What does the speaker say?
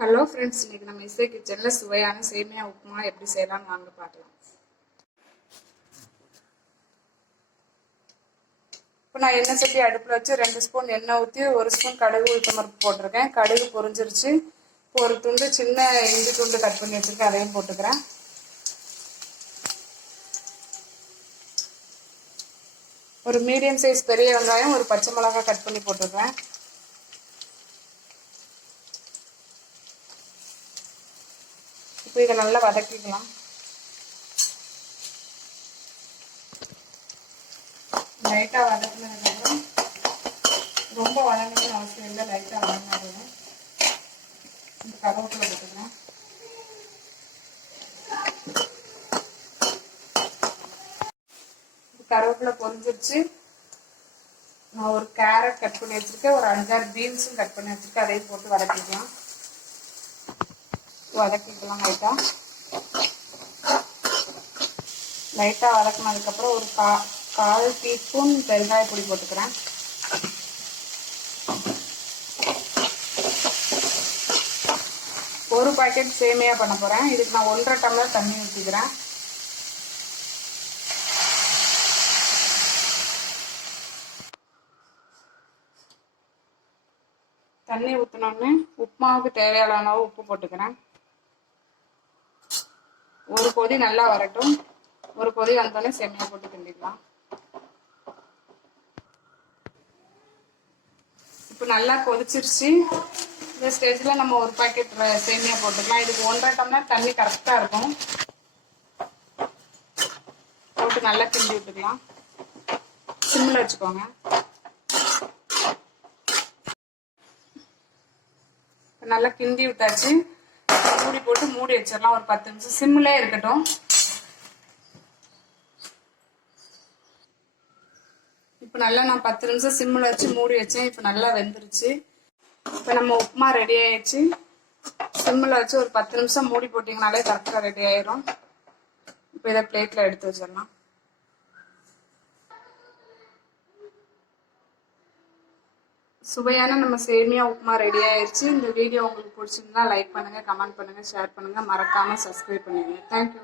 Hello friends, இன்னைக்கு நம்ம இசை கிச்சனில் சுவையான சேமியா உப்புமா எப்படி செய்யலாம்னு வாங்க பார்க்கலாம். இப்போ நான் எண்ணெய் சட்டி அடுப்பில் வச்சு 2 ஸ்பூன் எண்ணெய் ஊற்றி 1 ஸ்பூன் கடுகு உளுத்தம் பருப்பு போட்டிருக்கேன். கடுகு பொரிஞ்சிருச்சு. ஒரு துண்டு சின்ன இஞ்சி துண்டு கட் பண்ணி வச்சுருக்கேன், அதையும் போட்டுக்கிறேன். ஒரு மீடியம் சைஸ் பெரிய வெங்காயம், ஒரு பச்சை மிளகாய் கட் பண்ணி போட்டுக்கிறேன். இப்போ இதை நல்லா வதக்கிக்கலாம். லைட்டாக வதக்கினதுக்கப்புறம் ரொம்ப வதங்கணும்னு அவசியம் இல்லை, லைட்டாக வதங்கினது இந்த கருவேப்பிலை போட்டுக்கிறேன். கருவேப்பிலை பொரிஞ்சிருச்சு. நான் ஒரு கேரட் கட் பண்ணி வச்சுருக்கேன், ஒரு 5-6 பீன்ஸும் கட் பண்ணி வச்சுருக்கேன், அதையும் போட்டு வதக்கிக்கலாம். லைட்டாக வதக்கினதுக்கப்புறம் ஒரு 1/4 டீஸ்பூன் பெருங்காய பொடி போட்டுக்கிறேன். ஒரு பாக்கெட் சேமியா பண்ண போகிறேன். இதுக்கு நான் 1.5 டம்ளர் தண்ணி ஊற்றிக்கிறேன். தண்ணி ஊற்றினோடனே உப்புமாவுக்கு தேவையான அளவு உப்பு போட்டுக்கிறேன். ஒரு கொதி நல்லா வரட்டும். ஒரு கொதி வந்தோடனே சேமியா போட்டு கிண்டிக்கலாம். இப்போ நல்லா கொதிச்சிருச்சு. இந்த ஸ்டேஜில் நம்ம ஒரு பாக்கெட் சேமியா போட்டுக்கலாம். இதுக்கு 1.5 டம்ளர் தண்ணி கரெக்டாக இருக்கும். போட்டு நல்லா கிண்டி விட்டுக்கலாம். சிம்மில் வச்சுக்கோங்க. நல்லா கிண்டி விட்டாச்சு. மூடி போட்டு மூடி வச்சிடலாம். ஒரு 10 நிமிஷம் சிம்மிலே இருக்கட்டும். இப்போ நல்லா நான் 10 நிமிஷம் சிம்மில் வச்சு மூடி வச்சேன். இப்போ நல்லா வெந்துருச்சு. இப்போ நம்ம உப்புமா ரெடி ஆயிடுச்சு. சிம்மில் வச்சு ஒரு 10 நிமிஷம் மூடி போட்டிங்கனாலே கரெக்டாக ரெடி ஆயிரும். இப்போ இதை பிளேட்டில் எடுத்து வச்சிடலாம். சுவையான நம்ம சேமியா உப்புமா ரெடி ஆயிடுச்சு. இந்த வீடியோ உங்களுக்கு பிடிச்சிருந்தா லைக் பண்ணுங்க, கமெண்ட் பண்ணுங்க, ஷேர் பண்ணுங்க, மறக்காம சப்ஸ்கிரைப் பண்ணுங்க. தேங்க்யூ.